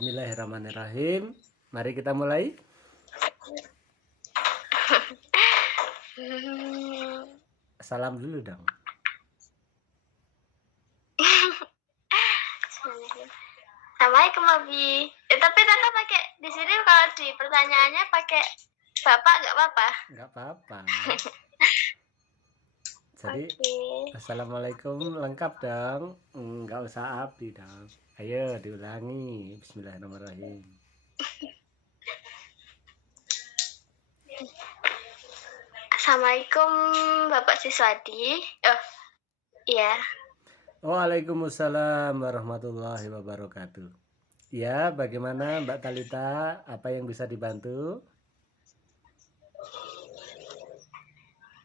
Bismillahirrahmanirrahim. Mari kita mulai. Salam dulu dong. Assalamualaikum Abi. Tapi Tata pakai di sini kalau di pertanyaannya pakai Bapak nggak apa-apa? Nggak apa-apa. Jadi, Oke. Assalamualaikum lengkap dong. Nggak usah Abi dong. Ayo diulangi. Bismillahirrahmanirrahim. Assalamualaikum Bapak Siswadi. Oh, iya. Waalaikumsalam warahmatullahi wabarakatuh. Ya, bagaimana Mbak Talita? Apa yang bisa dibantu?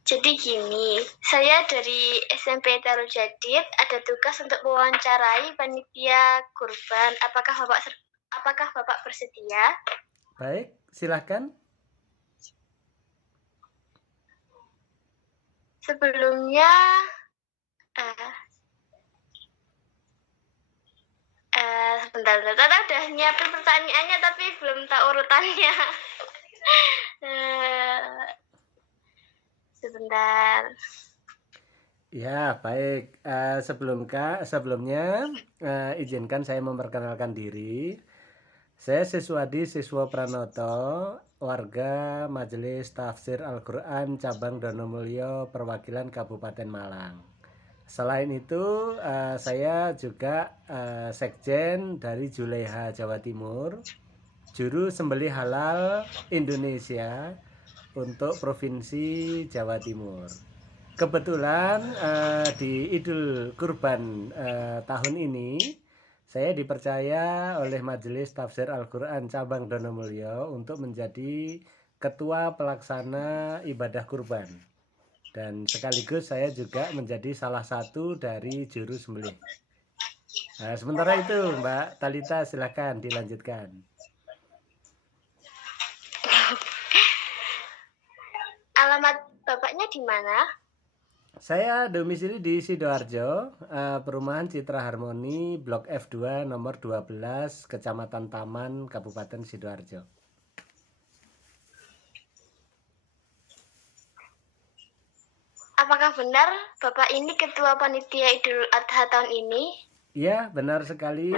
Jadi gini, saya dari SMP Darul Jadid ada tugas untuk mewawancarai panitia kurban. Apakah Bapak bersedia? Baik, silahkan. Sebelumnya, sebentar, Tata udah nyiapin pertanyaannya tapi belum tahu urutannya. Sebentar. Ya, baik. Sebelumnya izinkan saya memperkenalkan diri. Saya Siswadi Siswo Pranoto, warga Majelis Tafsir Al-Quran Cabang Donomulyo Perwakilan Kabupaten Malang. Selain itu, saya juga Sekjen dari Juleha Jawa Timur, Juru Sembelih Halal Indonesia untuk Provinsi Jawa Timur. Kebetulan di Idul Kurban tahun ini saya dipercaya oleh Majelis Tafsir Al-Quran Cabang Donomulyo untuk menjadi Ketua Pelaksana Ibadah Kurban. Dan sekaligus saya juga menjadi salah satu dari juru sembelih. Sementara itu Mbak Talita silakan dilanjutkan. Alamat Bapaknya di mana? Saya domisili di Sidoarjo, Perumahan Citra Harmoni, Blok F2 nomor 12, Kecamatan Taman, Kabupaten Sidoarjo. Apakah benar Bapak ini Ketua Panitia Idul Adha tahun ini? Ya, benar sekali.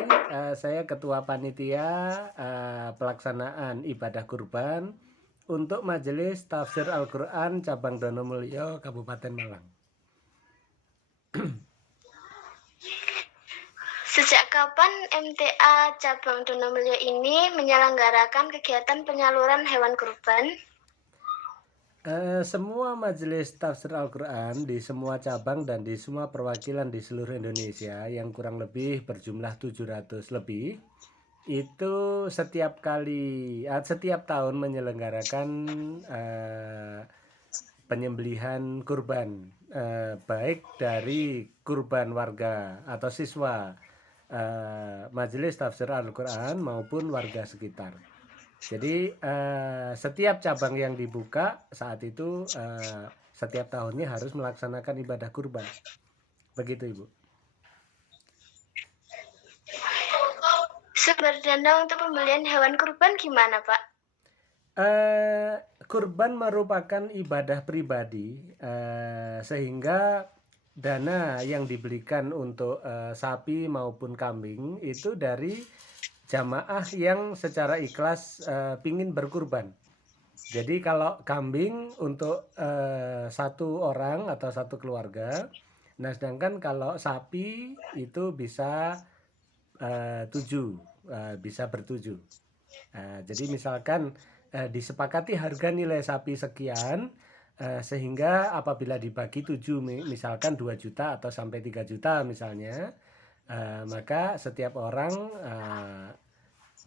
Saya Ketua Panitia pelaksanaan ibadah kurban untuk Majelis Tafsir Al-Quran Cabang Donomulyo, Kabupaten Malang. Sejak kapan MTA Cabang Donomulyo ini menyelenggarakan kegiatan penyaluran hewan kurban? Semua majelis tafsir Al-Quran di semua cabang dan di semua perwakilan di seluruh Indonesia yang kurang lebih berjumlah 700 lebih itu setiap tahun menyelenggarakan penyembelihan kurban, baik dari kurban warga atau siswa majelis tafsir Al-Quran maupun warga sekitar. Jadi setiap cabang yang dibuka saat itu setiap tahunnya harus melaksanakan ibadah kurban. Begitu Ibu. Sumber dana untuk pembelian hewan kurban gimana Pak? Kurban merupakan ibadah pribadi sehingga dana yang dibelikan untuk sapi maupun kambing itu dari jamaah yang secara ikhlas pingin berkurban. Jadi kalau kambing untuk satu orang atau satu keluarga, nah sedangkan kalau sapi itu bisa 7, bisa bertujuh. Jadi misalkan disepakati harga nilai sapi sekian, sehingga apabila dibagi 7 misalkan 2 juta atau sampai 3 juta misalnya, maka setiap orang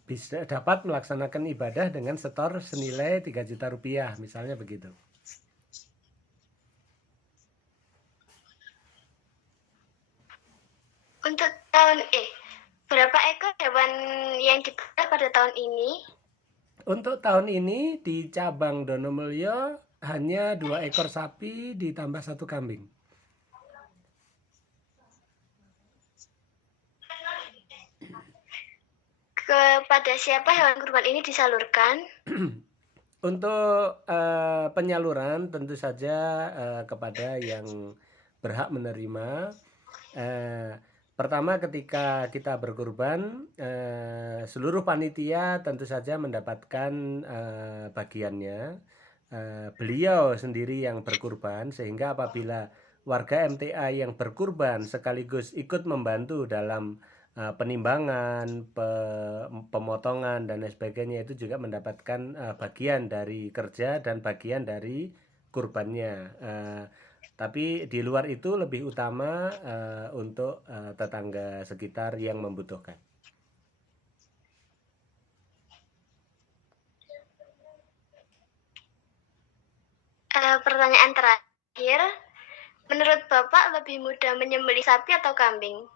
bisa dapat melaksanakan ibadah dengan setor senilai 3 juta rupiah misalnya begitu. Untuk berapa ekor hewan yang dibeli pada tahun ini? Untuk tahun ini di cabang Donomulyo hanya 2 ekor sapi ditambah 1 kambing. Kepada siapa hewan kurban ini disalurkan? Untuk penyaluran tentu saja kepada yang berhak menerima. Pertama ketika kita berkurban, seluruh panitia tentu saja mendapatkan bagiannya. Beliau sendiri yang berkurban, sehingga apabila warga MTA yang berkurban sekaligus ikut membantu dalam penimbangan, pemotongan dan lain sebagainya, itu juga mendapatkan bagian dari kerja dan bagian dari kurbannya. Tapi di luar itu lebih utama untuk tetangga sekitar yang membutuhkan. Pertanyaan terakhir, menurut Bapak lebih mudah menyembelih sapi atau kambing?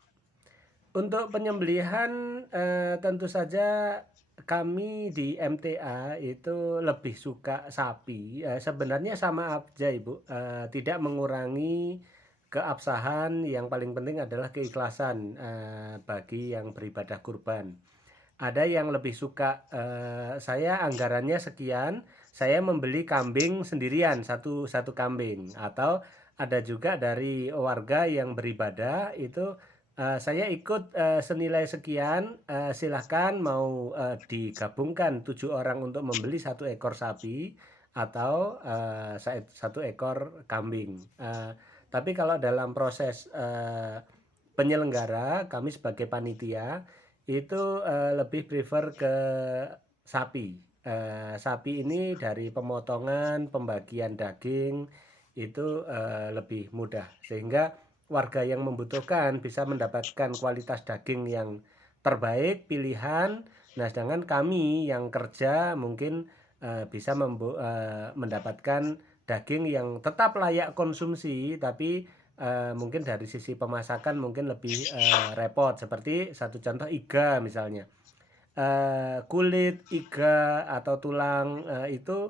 Untuk penyembelihan tentu saja kami di MTA itu lebih suka sapi. Sebenarnya sama aja Ibu, tidak mengurangi keabsahan. Yang paling penting adalah keikhlasan bagi yang beribadah kurban. Ada yang lebih suka, saya anggarannya sekian, saya membeli kambing sendirian, satu kambing. Atau ada juga dari warga yang beribadah itu, saya ikut senilai sekian, silahkan mau digabungkan 7 orang untuk membeli 1 ekor sapi atau 1 ekor kambing. Tapi kalau dalam proses penyelenggara, kami sebagai panitia itu lebih prefer ke sapi. Sapi ini dari pemotongan, pembagian daging itu lebih mudah, sehingga warga yang membutuhkan bisa mendapatkan kualitas daging yang terbaik pilihan. Nah, sedangkan kami yang kerja mungkin bisa mendapatkan daging yang tetap layak konsumsi, tapi mungkin dari sisi pemasakan mungkin lebih repot. Seperti satu contoh iga misalnya. Kulit iga atau tulang itu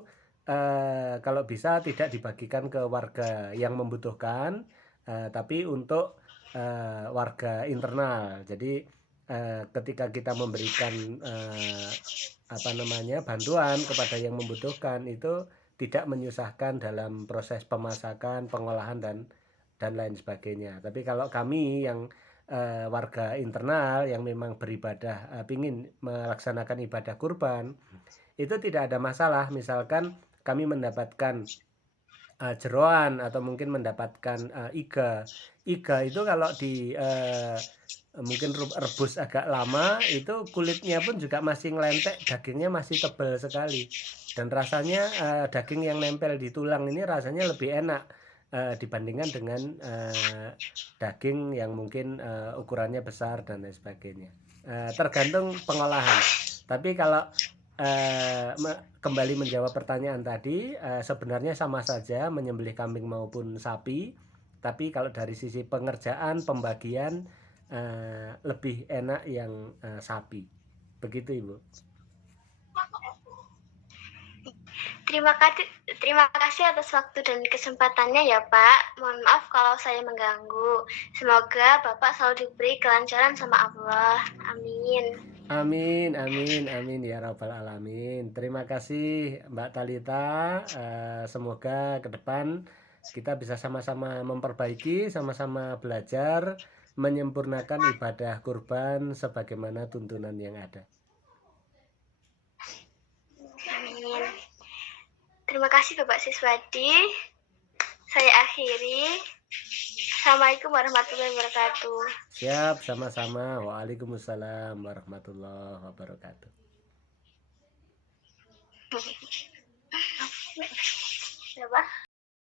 kalau bisa tidak dibagikan ke warga yang membutuhkan, tapi untuk warga internal. Jadi ketika kita memberikan bantuan kepada yang membutuhkan, itu tidak menyusahkan dalam proses pemasakan, pengolahan dan lain sebagainya. Tapi kalau kami yang warga internal yang memang beribadah, ingin melaksanakan ibadah kurban, itu tidak ada masalah. Misalkan kami mendapatkan jeroan atau mungkin mendapatkan iga. Iga itu kalau di mungkin rebus agak lama, itu kulitnya pun juga masih ngelentek, dagingnya masih tebal sekali. Dan rasanya daging yang nempel di tulang ini rasanya lebih enak dibandingkan dengan daging yang mungkin ukurannya besar dan lain sebagainya. Tergantung pengolahan. Tapi kalau kembali menjawab pertanyaan tadi, sebenarnya sama saja menyembelih kambing maupun sapi. Tapi kalau dari sisi pengerjaan, pembagian, lebih enak yang sapi. Begitu Ibu. Terima kasih atas waktu dan kesempatannya ya Pak. Mohon maaf kalau saya mengganggu. Semoga Bapak selalu diberi kelancaran sama Allah. Amin. Amin, amin, amin ya rabbal alamin. Terima kasih Mbak Talita. Semoga ke depan kita bisa sama-sama memperbaiki, sama-sama belajar, menyempurnakan ibadah kurban sebagaimana tuntunan yang ada. Amin. Terima kasih Bapak Siswadi. Saya akhiri. Assalamualaikum warahmatullahi wabarakatuh. Siap, sama-sama. Waalaikumsalam warahmatullahi wabarakatuh. Berapa?